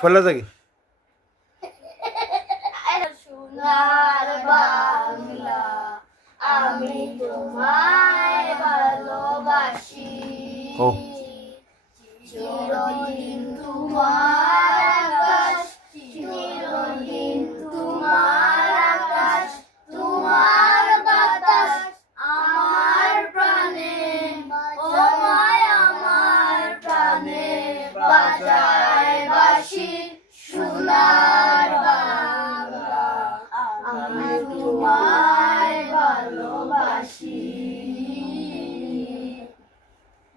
ফেলে থাকি সোনার বাংলা আমি তোমায় ভালোবাসি চিরদিন তোমার আকাশ চিরদিন তোমার আকাশ তোমার বাতাস আমার প্রাণে ও মায় আমার প্রাণে বাজায় বাঁশি সোনার বাংলা আমি তোমায় ভালোবাসি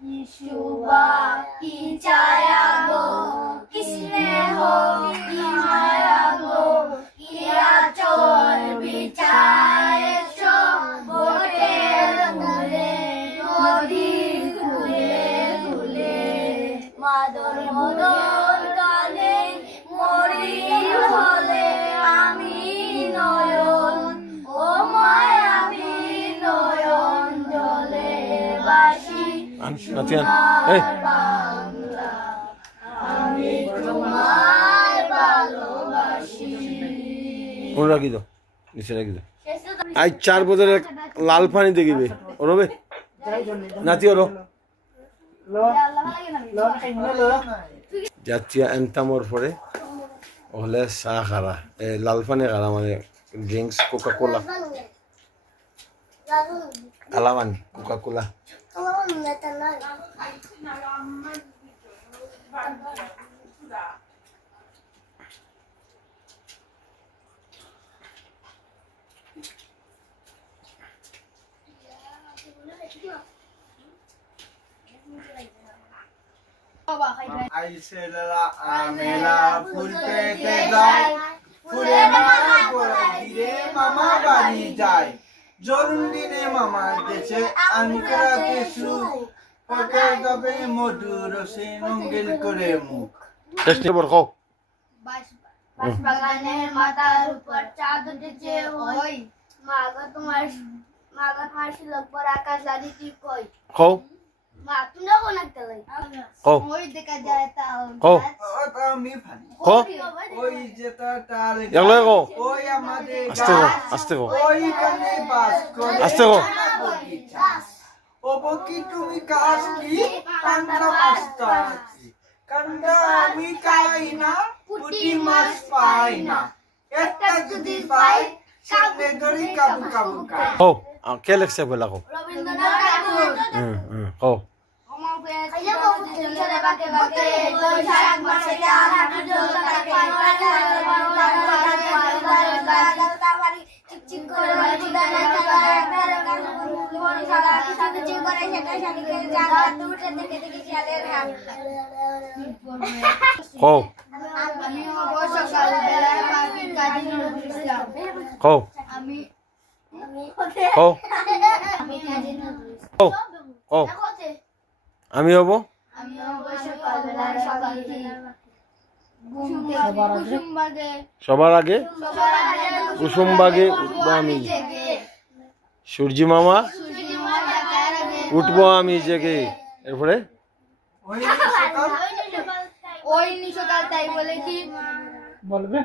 কি শোভা কি ছায়া গো কি স্নেহ কি মায়া গো কি আঁচল বিছায়েছ বটের মূলে নদীর কূলে কূলে মাদর মদর গানে মরি হলে আমি নয়ন ও মায় আমি নয়ন জলে বাসি বাংলা আমি তোমায় ভালোবাসি রাখি দাও নিচে রাখি দাও আজ 4 বোতলে লাল পানি দেখিবে ওরবে নাতি ওর যাচ্ছি এন্তামর পরে হলে চা খারা লাল পানি খারা মানে ড্রিঙ্কস কোকা কোলা আলামানি কোকা কোলা আইসেলা আমেলা ফুলতে যায় ফুলে মালা গোড়া ধীরে মামা বাড়ি যায় জন্মদিনে মামার দেশে আনকরা কিছু পকে যাবে মধুর রসে নঙ্গেল করে মুখ টেস্টি বড় খাও বাগানের মাথার উপর চাঁদ উঠেছে ওই মাগো তোমার শিলক পর আকাশ জানি তুই কই খাও মা তুমি না কোন একটা লই খাও ওই দেখা যায় তাও খাও আমি ফানি খাও ওই যেটা তার এগুলো খাও ওই আমাদের আস্তে খাও ওই কানে বাস করে আস্তে খাও ও বকি তুমি কাজ কি কান্দা পাস্তা কান্দা আমি খাই না পুটি মাছ পাই না একটা যদি পাই সামনে ধরি কাবু কাবু খাই খাও কে লেখছে বলা খাও রবীন্দ্রনাথ ঠাকুর খাও আইয়া বাবু চলে বাকে বাকে বৈশাখ মাসে চার হাঁটু জল থাকে তারবাড়ি চিকচিক করে বাড়ি দানা মন সারা কিছু কিছু করে সেটা শাড়িকে জায়গা দুটে থেকে থেকে শিয়ালের হাত খাও আমি সকাল বেলায় পাখির কাজে নজরুলাম খাও আমি খাও আমি কাজে নজরুলাম খাও খাও আমি হব আমি সকাল বেলায় সকাল থেকে কুসুমবাগে সবার আগে কুসুমবাগে উঠবো আমি সূর্যি মামা উঠবো আমি জেগে এরপরে ওই সকাল তাই বলে কি বলবে